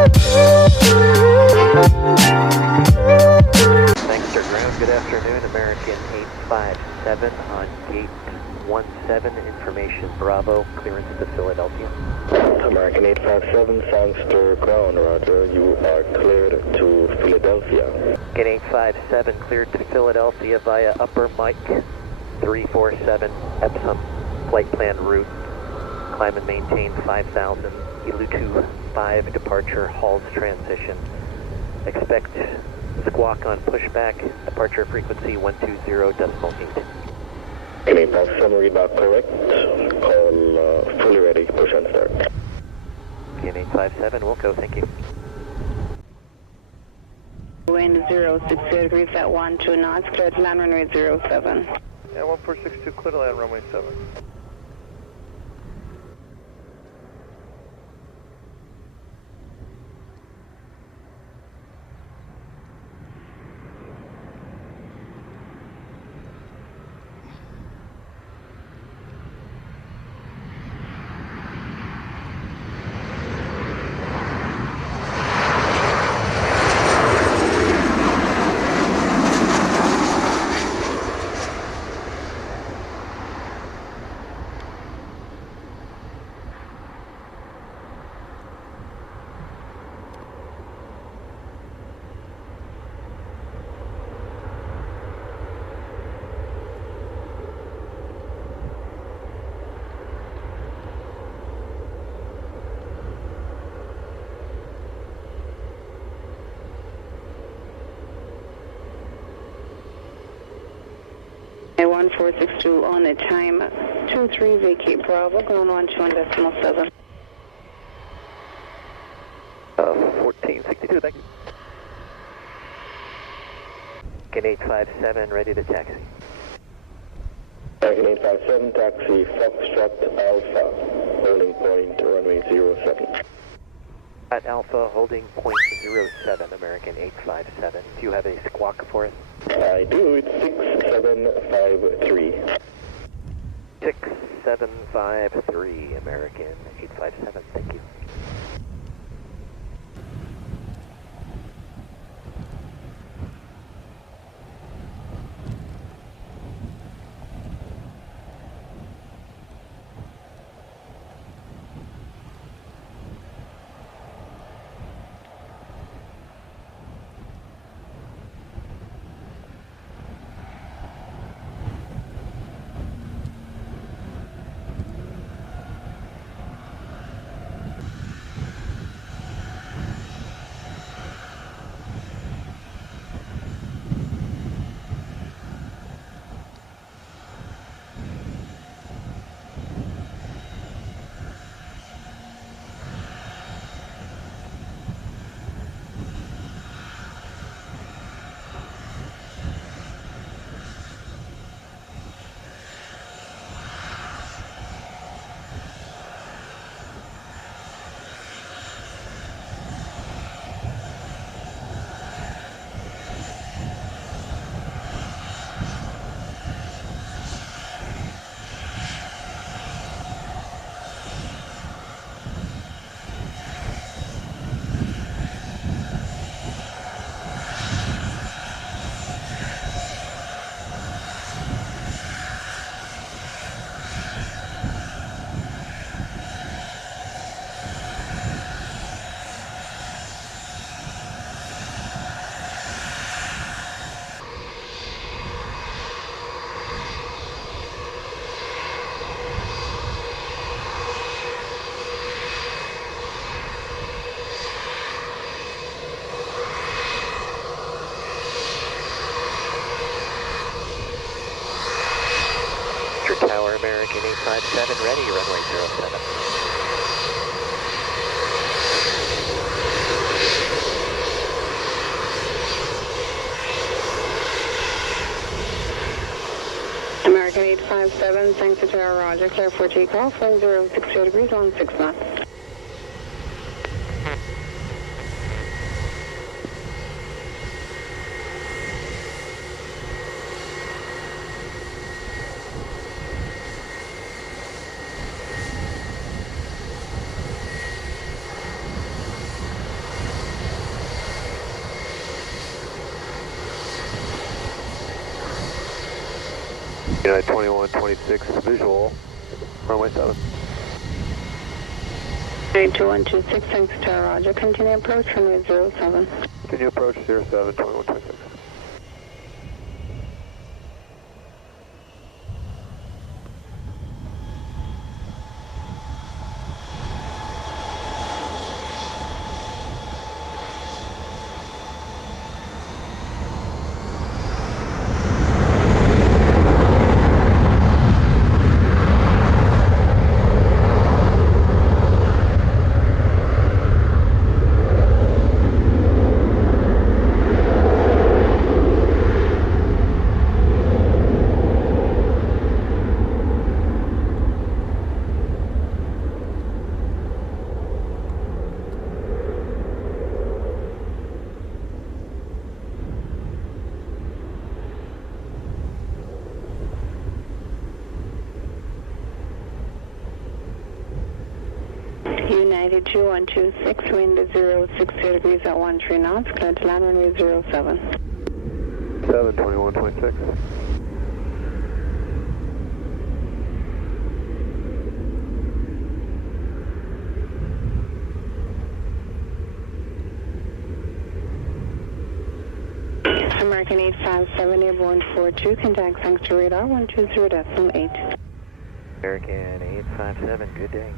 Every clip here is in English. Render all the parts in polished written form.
Lancaster ground, good afternoon, American 857 on gate 17, information Bravo, clearance to Philadelphia. American 857, Sangster ground, roger, you are cleared to Philadelphia. Gate 857 cleared to Philadelphia via Upper Mike 347, Epsom, flight plan route, climb and maintain 5000, Ilutu 5 departure, Halls transition. Expect squawk on pushback, departure frequency 120.8. Can 857 read back correct? Call fully ready, push and start. Again 857, we'll go, thank you. Wind 060 degrees at 12 knots, clear to land runway 07. Yeah, 1462, clear to land runway 7. At 1462 on the time, 23 vacate Bravo, going 121.7. 1462, thank you. Again 857, ready to taxi. American 857, taxi Foxtrot Alpha, holding point runway 07. At Alpha, holding point 07, American 857. Do you have a squawk for us? I do, it's 6753. 6753, American 857, thank you. Tower, American 857, ready, runway 07. American 857, thanks to Tower, roger, clear for takeoff, wind 060 degrees, 16 knots. United 2126 visual, runway 7. United 2126, thanks to Roger. Continue approach, runway 07. Continue approach 07, 2126. United 2126, wind is 060 degrees at 13 knots, clear to land runway 07. 7, 2126. American 857, airborne 42, contact thanks to radar 120.8. American 857, good day.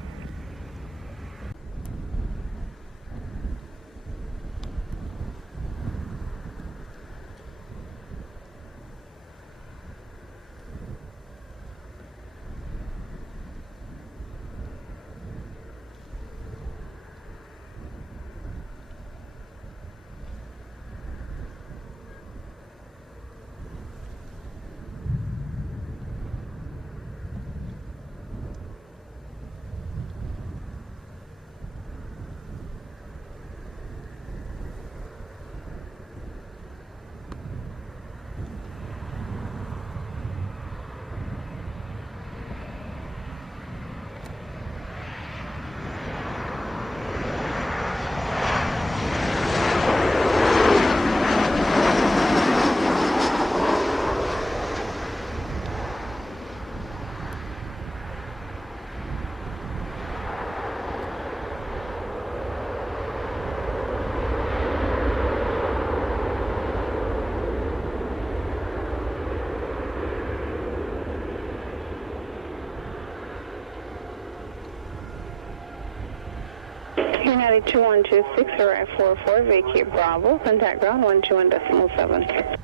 United 2126, arrive 44, vacate Bravo, contact ground 121.7.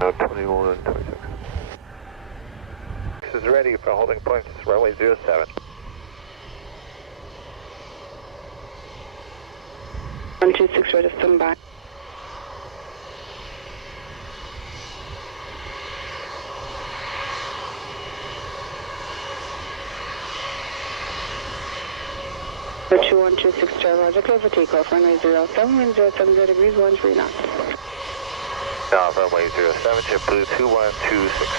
2126. This is ready for holding points, runway 07. One two six, ready to stand by. So 2126, Roger, clear for takeoff, runway 07, wind 070 degrees, 13 knots. Runway 07, JetBlue 2126.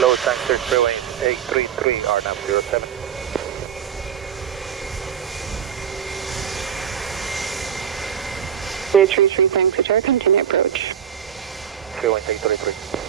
Low tank search freeway 833, RNAV 07. Tree, thanks to Chair, continue approach. 31833.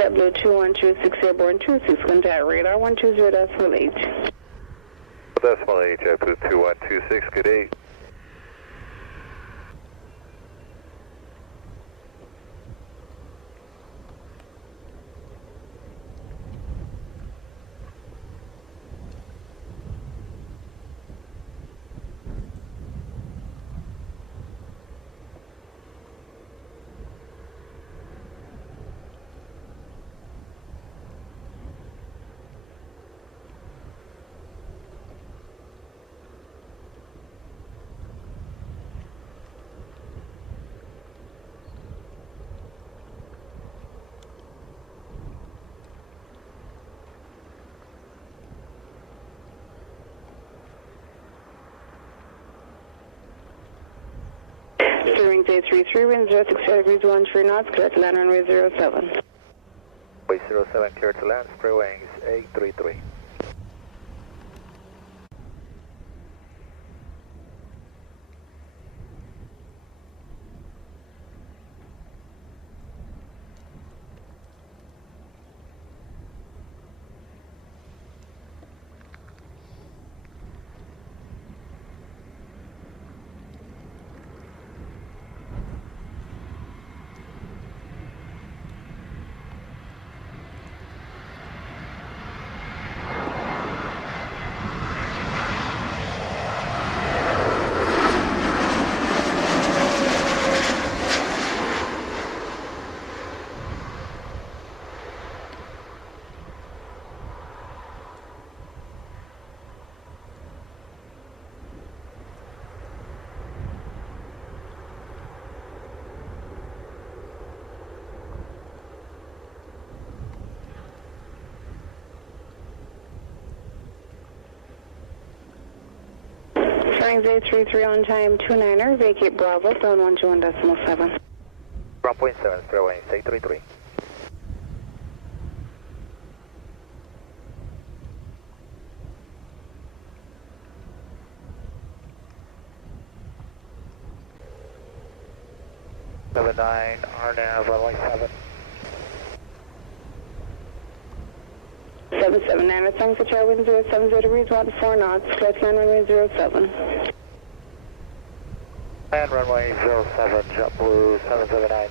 JetBlue 2126 airborne 26, contact radar 120.8. Decimal 8, JetBlue 2126, good day. Steering J33, wind 06 degrees 13 knots, clear to land runway 07. Way 07, clear to land, spray wings 833. Steering J33 on time 29er, vacate Bravo, ground 121.7. Ground point 7, spray wings 833. Seven 9, RNAV, runway 7. 779, thanks for tower wind 070 degrees 14 knots, clear to land runway 07. And runway 07, JetBlue 779.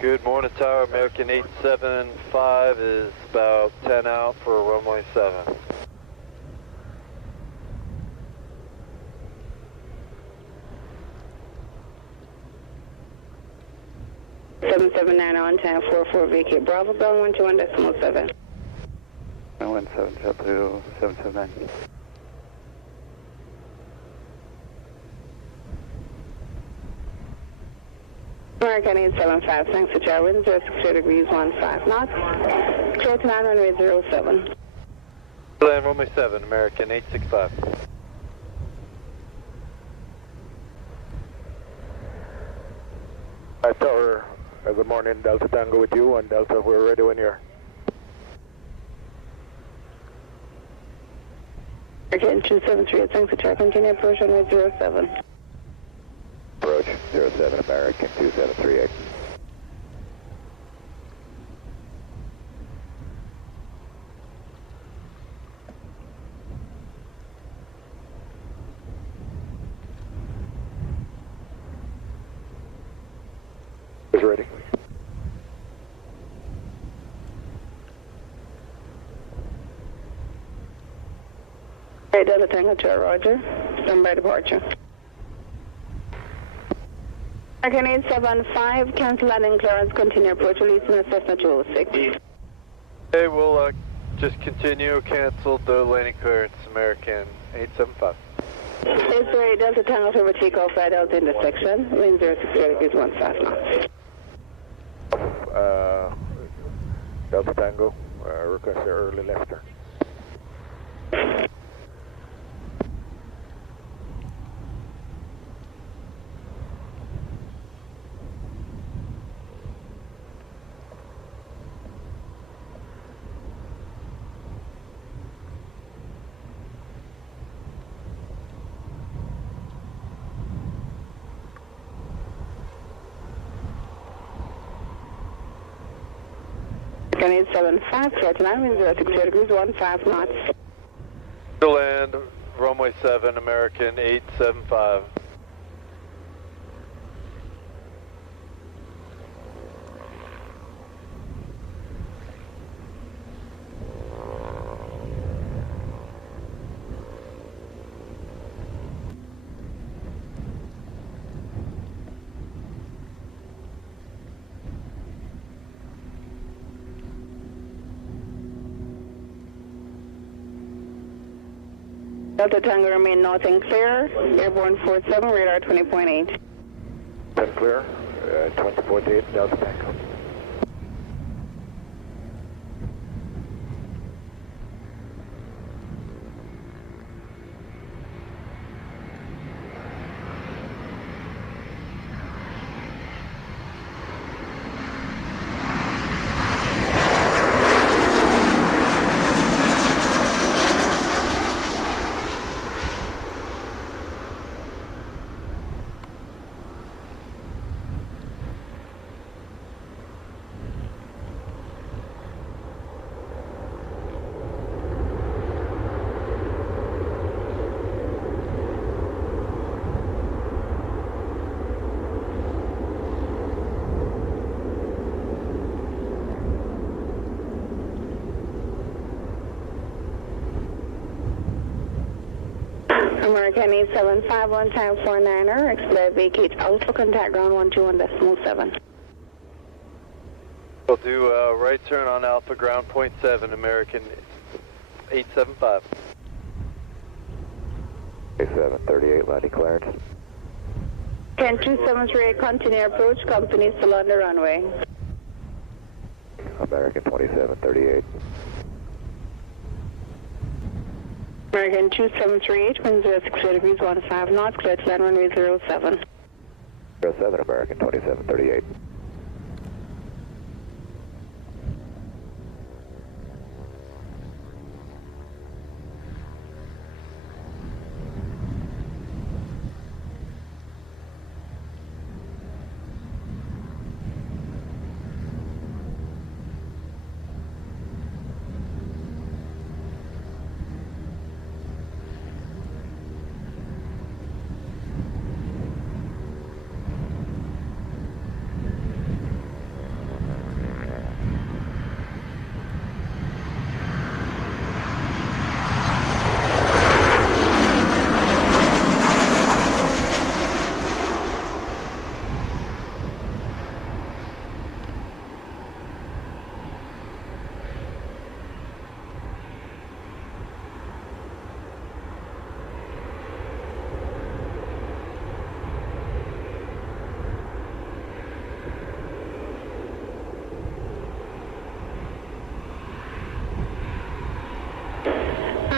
Good morning, Tower. American 875 is about 10 out for runway 7. Seven 779 on time 44, vacate Bravo, ground 121.7. 917, JetBlue 779. American 875, thanks for tower wind 060 degrees 15 knots, clear to land runway 07. Land runway 7, American 865. Tower, good morning, Delta Tango with you, and Delta, we're ready when you're. American 273, thanks for tower, continue approach runway 07. Roger. approach, 07 American 2738. Is ready. Right, Delta Tango 2, roger. Stand by departure. American 875, cancel landing clearance, continue approach, releasing a Cessna 206. Okay, we'll just continue, canceled the landing clearance, American 875. It's right, Delta Tango for takeoff at Delta intersection, wind 060 degrees 15 knots. Delta Tango, request an early left turn. American 875, clear to land, wind 060 degrees 15 knots. To land, runway 7, American 875. Delta Tango remain north and clear, airborne 47, radar 20.8. 10 clear, 20.8, Delta Tango. American 875, on time 49er, expedite vacate Alpha, contact ground 121.7. We'll do right turn on Alpha, ground point 7, American 875. 738, landing clearance. 10273, continue approach, company still on the runway. American 2738. American 2738, wind 060 degrees 15 knots, clear to land runway 07. 07 American 2738.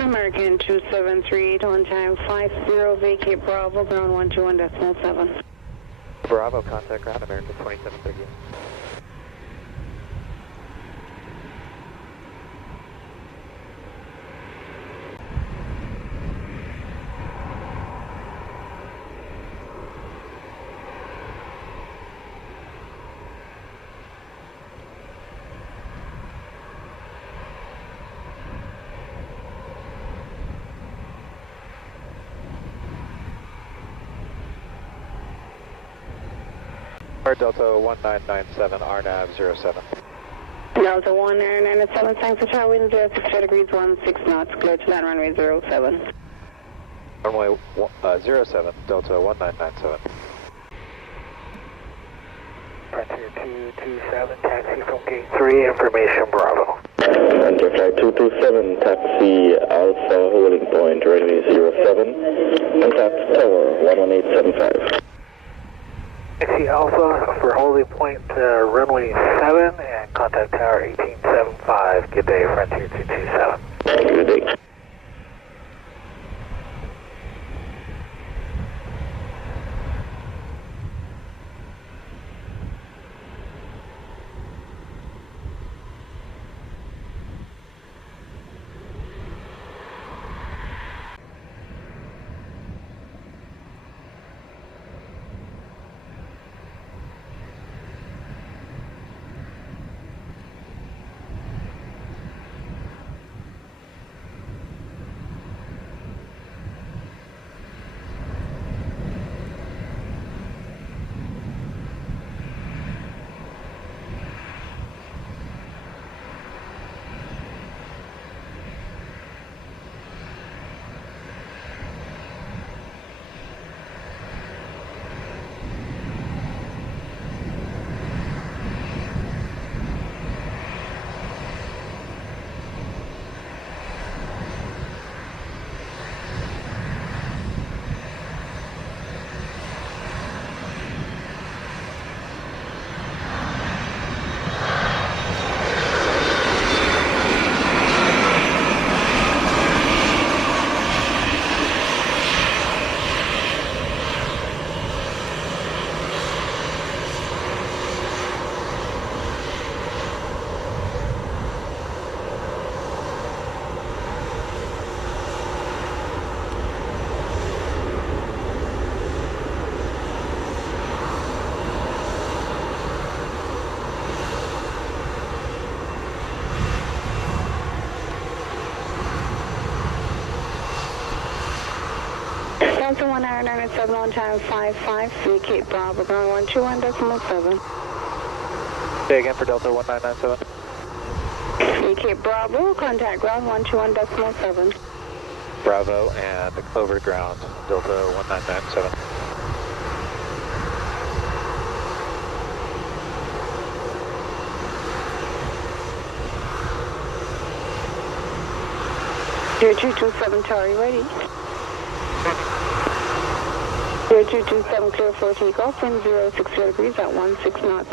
American 2738, on time 50, vacate Bravo, ground 121.7. Bravo, contact ground, American 2738. Air Delta 1997, RNAV 07. Delta 1997, thanks for tower wind 06 degrees 16 knots, clear to land runway 07. Runway 07, Delta 1997. Frontier 227, taxi from gate 3, information Bravo. Frontier Flight 227, taxi Alpha holding point, runway 07, contact tower 11875. Taxi Alpha for holding point runway 7 and contact tower 1875. Good day, Frontier 227. Good day. Delta 1997 on time 55, Cape Bravo, ground 121.7. Say again for Delta 1997. Cape Bravo, contact ground 121.7. Bravo and over to ground, Delta 1997. Dear 227 Tower, you ready? Dear 227, clear for takeoff, wind 060 degrees at 16 knots.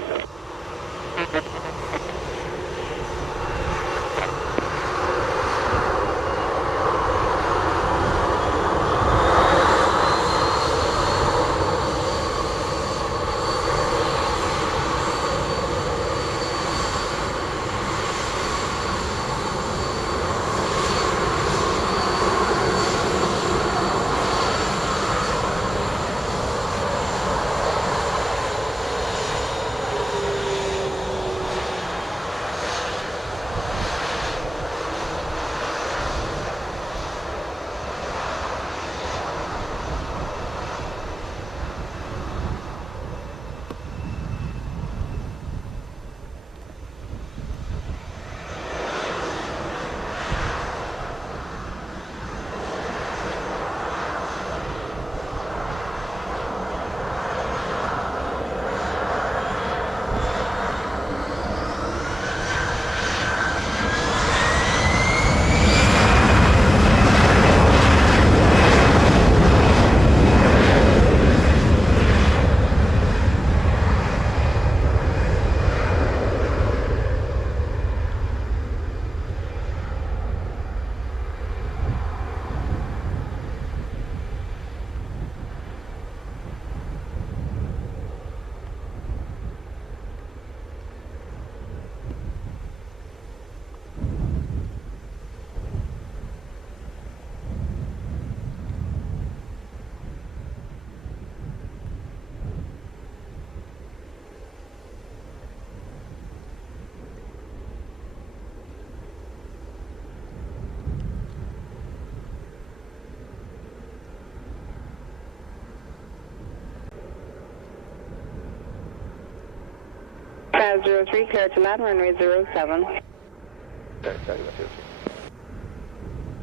503, clear to land, runway 07.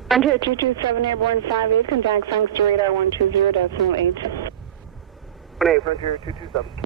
Frontier 227, airborne 58, contact thanks to radar 120.8. 1A, Frontier 227.